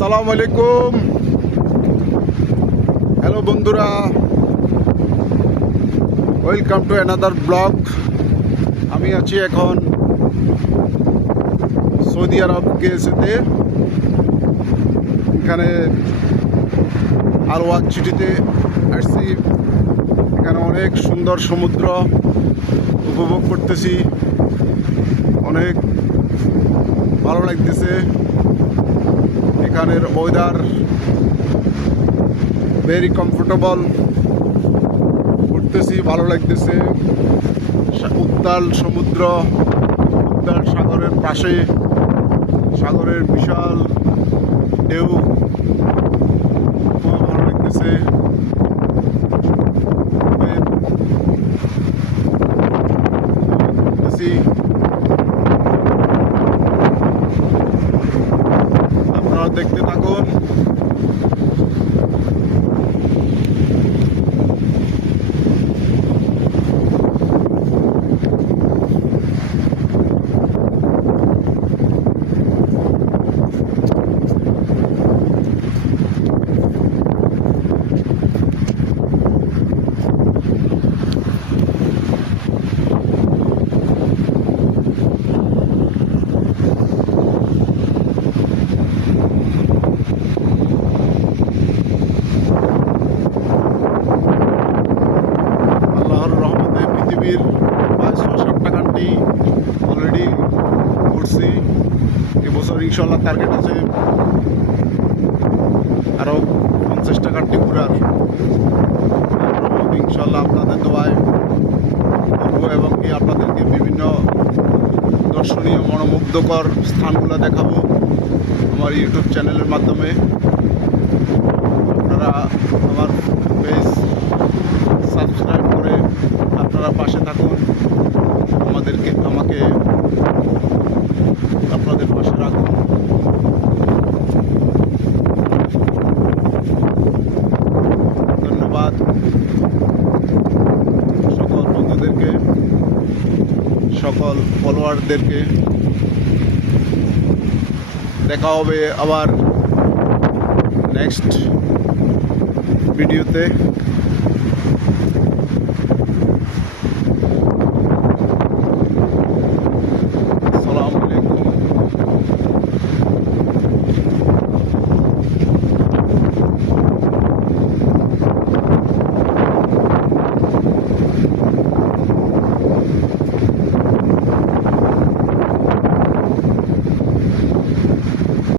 আসসালামু আলাইকুম। হ্যালো বন্ধুরা, ওয়েলকাম টু অ্যানাদার ব্লগ। আমি আছি এখন সৌদি আরব কেএসএতে। এখানে আরওয়াক সিটিতে আসছি। এখানে অনেক সুন্দর সমুদ্র উপভোগ করতেছি, অনেক ভালো লাগতেছে। এখানের ওয়েদার ভেরি কমফোর্টেবল, ঘুরতেছি, ভালো লাগতেছে। উত্তাল সমুদ্র, উত্তাল সাগরের পাশে, সাগরের বিশাল ঢেউ, খুব ভালো লাগতেছে। আপনারা দেখতে থাকুন। পৃথিবীর প্রায় ৬-৭টা কান্ট্রি অলরেডি ঘুরছি। এবছর ইনশাল্লাহ টার্গেট আছে আরও 50টা কান্ট্রি ঘোরার। ইনশাল্লাহ আপনাদের দোয়ায় ঘুরবো এবং কি আপনাদেরকে বিভিন্ন দর্শনীয় মনোমুগ্ধকর স্থানগুলো দেখাবো আমার ইউটিউব চ্যানেলের মাধ্যমে। আপনারা আমার পেজ সাবস্ক্রাইব করে আপনারা পাশে থাকুন, আমাকে আপনাদের পাশে রাখুন। ধন্যবাদ সকল বন্ধুদেরকে, সকল ফলোয়ারদেরকে। দেখা হবে আবার নেক্সট ভিডিওতে।